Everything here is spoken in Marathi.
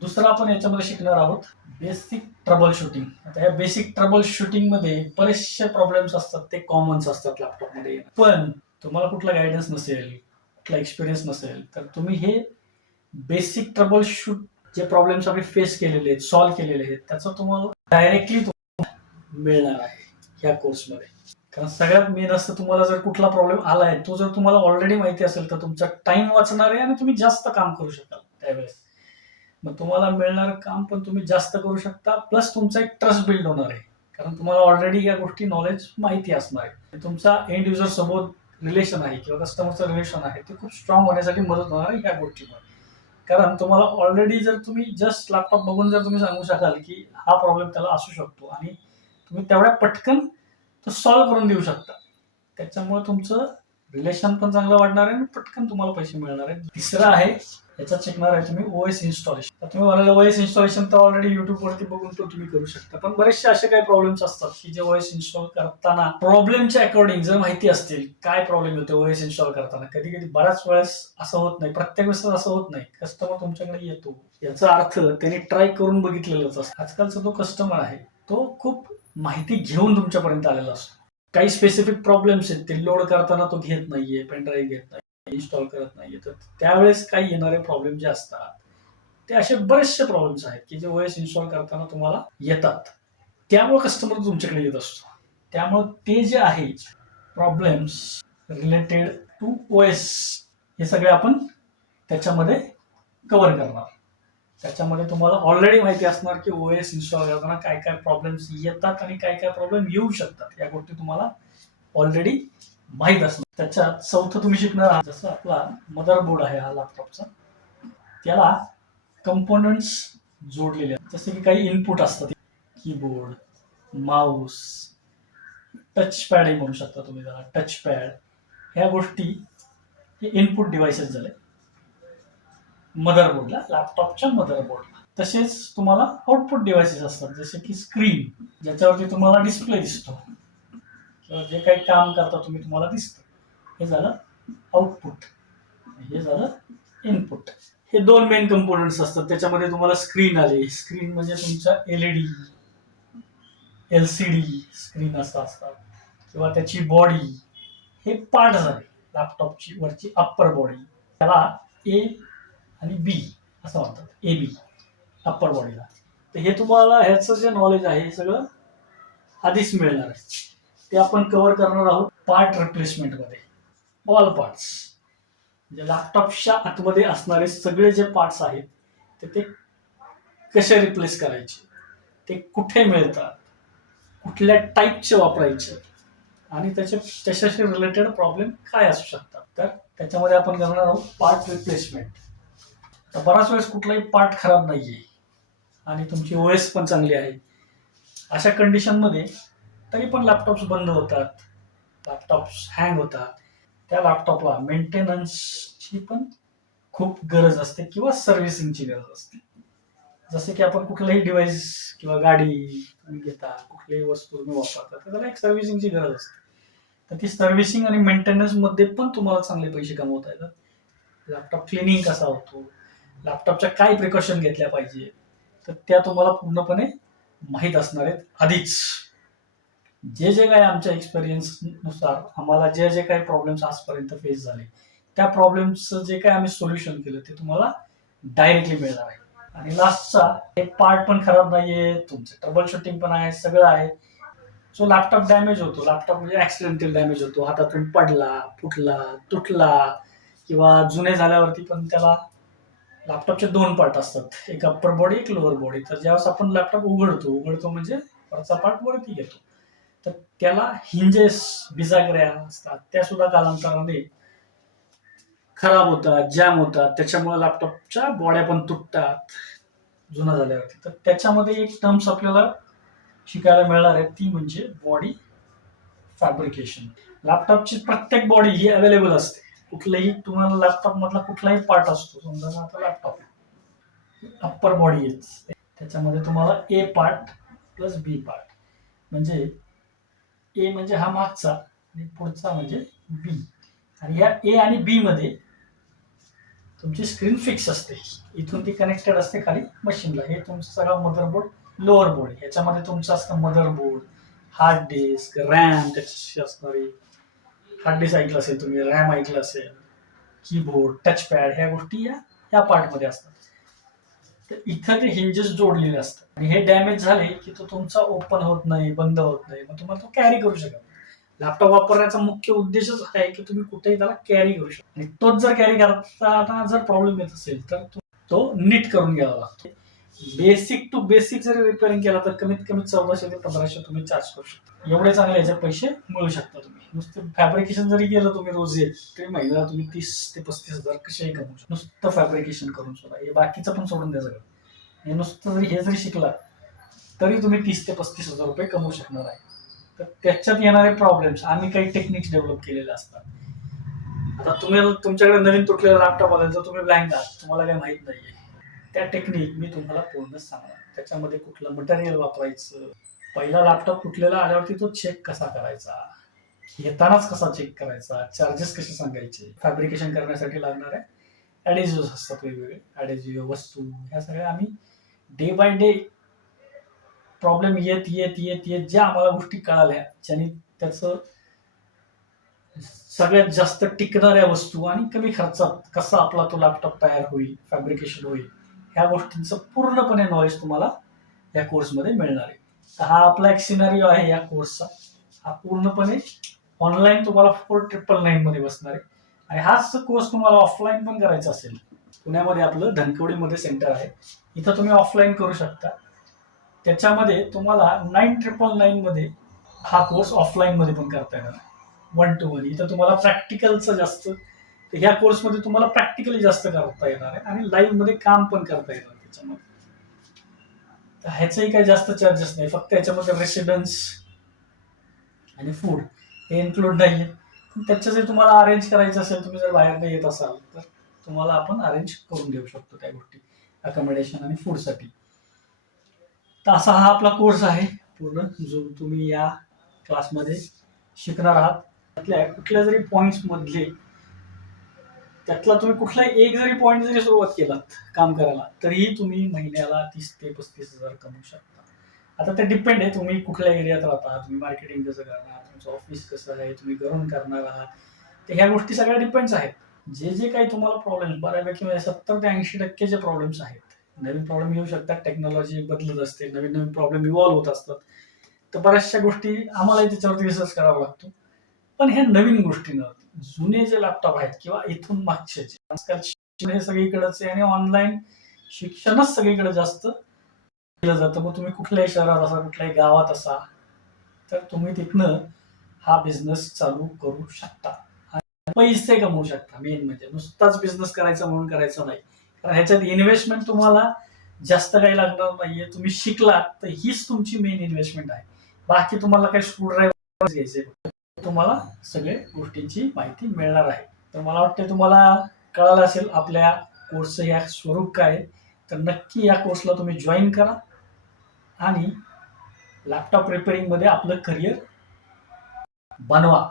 दुसरं आपण याच्यामध्ये शिकणार आहोत बेसिक ट्रबल शूटिंग. आता या बेसिक ट्रबल शूटिंग मध्ये बरेचसे प्रॉब्लेम्स असतात, ते कॉमन्स असतात लॅपटॉपमध्ये. पण तुम्हाला कुठला गायडन्स नसेल, कुठला एक्सपिरियन्स नसेल, तर तुम्ही हे बेसिक ट्रबल शूट जे प्रॉब्लेम्स आम्ही फेस केलेले आहेत, सॉल्व्ह केलेले आहेत, त्याचं तुम्हाला डायरेक्टली मिळणार आहे ह्या कोर्समध्ये. कारण सगळ्यात मेन असतं, तुम्हाला जर कुठला प्रॉब्लेम आलाय तो जर तुम्हाला ऑलरेडी माहिती असेल तर तुमचा टाइम वाचणार आहे आणि तुम्ही जास्त काम करू शकाल त्यावेळेस. मग तुम्हाला मिळणारं काम पण तुम्ही जास्त करू शकता, प्लस तुमचा एक ट्रस्ट बिल्ड होणार आहे. कारण तुम्हाला ऑलरेडी या गोष्टी नॉलेज माहिती असणार आहे. तुमचा एंड युजर सोबत रिलेशन आहे किंवा कस्टमरचं रिलेशन आहे ते खूप स्ट्रॉंग होण्यासाठी मदत होणार आहे या गोष्टीमुळे. कारण तुम्हाला ऑलरेडी जर तुम्ही जस्ट लॅपटॉप बघून जर तुम्ही सांगू शकाल की हा प्रॉब्लेम त्याला असू शकतो आणि तुम्ही तेवढ्या पटकन तो सॉल्व्ह करून देऊ शकता, त्याच्यामुळे तुमचं रिलेशन पण चांगलं वाढणार आहे आणि पटकन तुम्हाला पैसे मिळणार आहेत. तिसरं आहे, याच्यात शिकणार आहे तुम्ही ओएस इन्स्टॉलेशन. तर तुम्ही म्हणाले ओएस इन्स्टॉलेशन तर ऑलरेडी युट्यूब वरती बघून तो तुम्ही करू शकता, पण बरेचसे असे काही प्रॉब्लेम्स असतात की जे ओएस इन्स्टॉल करताना प्रॉब्लेमच्या अकॉर्डिंग जर माहिती असतील काय प्रॉब्लेम होते ओएस इन्स्टॉल करताना, कधी कधी बऱ्याच वेळेस असं होत नाही, प्रत्येक वेळेस असं होत नाही. कस्टमर तुमच्याकडे येतो, याचा अर्थ त्यांनी ट्राय करून बघितलेलंच असतं. आजकालचा जो कस्टमर आहे तो खूप माहिती घेऊन तुमच्यापर्यंत आलेला असतो. काही स्पेसिफिक प्रॉब्लेम्स आहेत, ते लोड करताना तो घेत नाहीये, पेनड्राईव्ह घेत नाही, इन्स्टॉल करत नाहीये, तर त्यावेळेस काही येणारे प्रॉब्लेम जे असतात ते असे बरेचसे प्रॉब्लेम्स आहेत की जे ओएस इन्स्टॉल करताना तुम्हाला येतात. त्यामुळे कस्टमर तुमच्याकडे येत असतो. त्यामुळे ते जे आहे प्रॉब्लेम्स रिलेटेड टू ओएस, हे सगळे आपण त्याच्यामध्ये कव्हर करणार. त्याच्यामध्ये तुम्हाला ऑलरेडी माहिती असणार की ओएस इन्स्टॉल करताना काय काय प्रॉब्लेम्स येतात आणि काय काय प्रॉब्लेम येऊ शकतात, या गोष्टी तुम्हाला ऑलरेडी माहीत असणार. त्याच्यात चौथं तुम्ही शिकणार आहात, जसं आपला मदरबोर्ड आहे हा लॅपटॉपचा, त्याला कंपोनंट्स जोडलेले आहेत. जसे की काही इनपुट असतात, कीबोर्ड, माऊस, टच पॅड म्हणू शकता तुम्ही त्याला, टच पॅड, ह्या गोष्टी हे इनपुट डिव्हाइसेस झाले मदरबोर्डला, लॅपटॉपच्या मदरबोर्डला. तसेच तुम्हाला आउटपुट डिव्हाइसेस असतात, जसे की स्क्रीन, ज्याच्यावरती तुम्हाला डिस्प्ले दिसतो किंवा जे काही काम करता तुम्ही तुम्हाला दिसतं, हे झालं आउटपुट, हे झालं इनपुट. हे दोन मेन कंपोनंट्स असतात. त्याच्यामध्ये तुम्हाला स्क्रीन आली, स्क्रीन म्हणजे तुमच्या एलईडी, एलसीडी स्क्रीन असतात किंवा त्याची बॉडी, हे पार्ट झाले लॅपटॉपची वरची अप्पर बॉडी, त्याला ए आणि बी असं म्हणतात, ए बी अप्पर बॉडीला. तर हे तुम्हाला ह्याचं जे नॉलेज आहे हे सगळं आधीच मिळणार आहे. ते आपण कव्हर करणार आहोत पार्ट रिप्लेसमेंटमध्ये. ऑल पार्ट्स म्हणजे लॅपटॉपच्या आतमध्ये असणारे सगळे जे पार्ट्स आहेत ते कसे रिप्लेस करायचे, ते कुठे मिळतात, कुठल्या टाईपचे वापरायचे आणि त्याच्याशी रिलेटेड प्रॉब्लेम काय असू शकतात, तर त्याच्यामध्ये आपण करणार आहोत पार्ट रिप्लेसमेंट. तर बराच वेळेस कुठलाही पार्ट खराब नाहीये आणि तुमची ओएस पण चांगली आहे, अशा कंडिशनमध्ये तरी पण लॅपटॉप्स बंद होतात, लॅपटॉप्स हँग होतात. त्या लॅपटॉपला मेंटेनन्सची पण खूप गरज असते किंवा सर्व्हिसिंगची गरज असते. जसे की आपण कुठलंही डिव्हाइस किंवा गाडी तुम्ही घेता, कुठलीही वस्तू तुम्ही वापरता, तर त्याला एक सर्व्हिसिंगची गरज असते. तर ती सर्व्हिसिंग आणि मेंटेनन्स मध्ये पण तुम्हाला चांगले पैसे कमवता येतात. लॅपटॉप क्लिनिंग कसा होतो, लॅपटॉपच्या काय प्रिकॉशन घेतल्या पाहिजे, तर त्या तुम्हाला पूर्णपणे माहीत असणार आहेत आधीच. जे जे काही आमच्या एक्सपिरियन्स नुसार आम्हाला जे जे काही प्रॉब्लेम्स आजपर्यंत फेस झाले, त्या प्रॉब्लेम्सचं जे काही आम्ही सोल्युशन केलं ते तुम्हाला डायरेक्टली मिळणार आहे. आणि लास्टचा एक पार्ट पण खराब नाहीये, तुमचं ट्रबल शूटिंग पण आहे, सगळं आहे. जो लॅपटॉप डॅमेज होतो, लॅपटॉप म्हणजे ऍक्सिडेंटल डॅमेज होतो, हातातून पडला, फुटला, तुटला किंवा जुने झाल्यावरती पण त्याला, लॅपटॉपचे दोन पार्ट असतात, एक अप्पर बॉडी, एक लोअर बॉडी. तर ज्यावेळेस आपण लॅपटॉप उघडतो म्हणजे वरचा पार्ट वरती घेतो, तर त्याला हिंजेस, बिजागऱ्या असतात, त्या सुद्धा कालांतराने खराब होतात, जॅम होतात, त्याच्यामुळे लॅपटॉपच्या बॉड्या पण तुटतात जुना झाल्यावरती. तर त्याच्यामध्ये एक टर्म्स आपल्याला शिकायला मिळणार आहे, ती म्हणजे बॉडी फॅब्रिकेशन. लॅपटॉपची प्रत्येक बॉडी ही अवेलेबल असते. कुठलेही तुम्हाला लॅपटॉप मधला कुठलाही पार्ट असतो, समजा आता लॅपटॉप अप्पर बॉडी आहे, त्याच्यामध्ये तुम्हाला ए पार्ट प्लस बी पार्ट, म्हणजे ए म्हणजे हा मागचा आणि पुढचा म्हणजे बी. आणि या ए आणि बी मध्ये तुमची स्क्रीन फिक्स असते, इथून ती कनेक्टेड असते खाली मशीनला. हे तुमचं सगळा मदरबोर्ड, लोअर बोर्ड. ह्याच्यामध्ये तुमचं असतं मदरबोर्ड, हार्ड डिस्क, रॅम त्याच्याशी असणारी. हार्ड डिस्क ऐकलं असेल तुम्ही, रॅम ऐकलं असेल, कीबोर्ड, टचपॅड, ह्या गोष्टी या पार्टमध्ये असतात. तर इथं ते हिंजेस जोडलेले असतात आणि हे डॅमेज झाले की तो तुमचा ओपन होत नाही, बंद होत नाही, मग तुम्हाला तो कॅरी करू शकत. लॅपटॉप वापरण्याचा मुख्य उद्देशच आहे की तुम्ही कुठेही त्याला कॅरी करू शकता. आणि तोच जर कॅरी करताना जर प्रॉब्लेम येत असेल तर तो नीट करून घ्यावा लागतो. बेसिक टू बेसिक जर रिपेअरिंग केला तर कमीत कमी 1400 ते 1500 तुम्ही चार्ज करू शकता. एवढे चांगले याचे पैसे मिळू शकता. तुम्ही नुसतं फॅब्रिकेशन जरी केलं तुम्ही रोज एक, तरी महिन्याला तुम्ही 30 ते 35 हजार कसेही कमवू शकता. नुसतं फॅब्रिकेशन करून सुद्धा. हे बाकीचं पण सोडून द्या सगळं. हे नुसतं जरी हे जरी शिकला तरी तुम्ही 30 ते 35 हजार रुपये कमवू शकणार आहे. तर त्याच्यात येणारे प्रॉब्लेम्स आम्ही काही टेक्निक्स डेव्हलप केलेले असतात. आता तुम्ही तुमच्याकडे नवीन तुटलेला लॅपटॉप आला तर तुम्ही ब्लँक आहात, तुम्हाला काही माहित नाहीये. त्या टेक्निक मी तुम्हाला पूर्ण सांगणार. त्याच्यामध्ये कुठलं मटेरियल वापरायचं, पहिला लॅपटॉप तुटलेला आल्यावरती तो चेक कसा करायचा, घेतानाच कसा चेक करायचा, चार्जेस कसे सांगायचे, फॅब्रिकेशन करण्यासाठी लागणाऱ्या ॲडेजिव्ह असतात वेगवेगळे ॲडेजिव्ह वस्तू, ह्या सगळ्या आम्ही डे बाय डे प्रॉब्लेम येत येत येत येत ज्या आम्हाला गोष्टी कळाल्या, ज्याने त्याचं सगळ्यात जास्त टिकणाऱ्या वस्तू आणि कमी खर्चात कसा आपला तो लॅपटॉप तयार होईल, फॅब्रिकेशन होईल, ह्या गोष्टींचं पूर्णपणे नॉलेज तुम्हाला या कोर्समध्ये मिळणार आहे. तर हा आपला एक सिनारिओ आहे या कोर्सचा. हा पूर्णपणे ऑनलाईन तुम्हाला 4999 मध्ये बसणार आहे. आणि हाच कोर्स तुम्हाला ऑफलाईन पण करायचा असेल, पुण्यामध्ये आपलं धनकवडीमध्ये सेंटर आहे, इथं तुम्ही ऑफलाईन करू शकता. त्याच्यामध्ये तुम्हाला 9999 मध्ये हा कोर्स ऑफलाईन मध्ये पण करता येणार. 1 to 1 इथं तुम्हाला प्रॅक्टिकलचं जास्त, तर ह्या कोर्समध्ये तुम्हाला प्रॅक्टिकली जास्त करता येणार आहे आणि लाईव्ह मध्ये काम पण करता येणार त्याच्यामध्ये. तर ह्याचंही काही जास्त चार्जेस नाही, फक्त याच्यामध्ये रेसिडेन्स आणि फूड हे इन्क्लूड नाही आहे. त्याचं जर तुम्हाला अरेंज करायचं असेल, तुम्ही जर बाहेर येत असाल तर तुम्हाला आपण अरेंज करून देऊ शकतो त्या गोष्टी, अकॉमोडेशन आणि फूडसाठी. तर असा हा आपला कोर्स आहे पूर्ण, जो तुम्ही या क्लासमध्ये शिकणार आहात. त्यातल्या कुठल्या जरी पॉईंट्स मधले, त्यातला तुम्ही कुठलाही एक जरी पॉईंट जरी सुरुवात केलात काम करायला, तरीही तुम्ही महिन्याला 30 ते 35 हजार कमवू शकता. आता ते डिपेंड आहे तुम्ही कुठल्या एरियात राहता, तुम्ही मार्केटिंग कसं करणार, तुमचं ऑफिस कसं आहे, तुम्ही घरून करणार आहात, तर ह्या गोष्टी सगळ्या डिपेंड्स आहेत. जे जे काही तुम्हाला प्रॉब्लेम, बऱ्यापैकी 70 ते 80% जे प्रॉब्लेम्स आहेत, नवीन प्रॉब्लेम येऊ शकतात, टेक्नॉलॉजी बदलत असते, नवीन नवीन प्रॉब्लेम इव्हॉल्व्ह होत असतात. तर बऱ्याचशा गोष्टी आम्हालाही त्याच्यावरती रिसर्च करावा लागतो. पण ह्या नवीन गोष्टी नव्हत्या. जुने जे लॅपटॉप आहेत किंवा इथून मागचे जे, आजकाल शिक्षण हे सगळीकडेच आहे आणि ऑनलाईन शिक्षणच सगळीकडे जास्त केलं जातं. मग तुम्ही कुठल्याही शहरात असा, कुठल्याही गावात असा, तर तुम्ही तिथनं हा बिझनेस चालू करू शकता आणि पैसे कमवू शकता. मेन म्हणजे नुसताच बिझनेस करायचा म्हणून करायचा नाही, कारण ह्याच्यात इन्व्हेस्टमेंट तुम्हाला जास्त काही लागणार नाहीये. तुम्ही शिकलात तर हीच तुमची मेन इन्व्हेस्टमेंट आहे. बाकी तुम्हाला काही स्क्रूड्रायव्हर घ्यायचे, तुम्हाला सगळे गोष्टींची माहिती मिळणार आहे. तर मला वाटतं तुम्हाला कळालं असेल आपल्या कोर्सचं या स्वरूप काय आहे. तर नक्की या कोर्सला तुम्ही जॉईन करा आणि लॅपटॉप रिपेअरिंगमध्ये आपलं करिअर बनवा.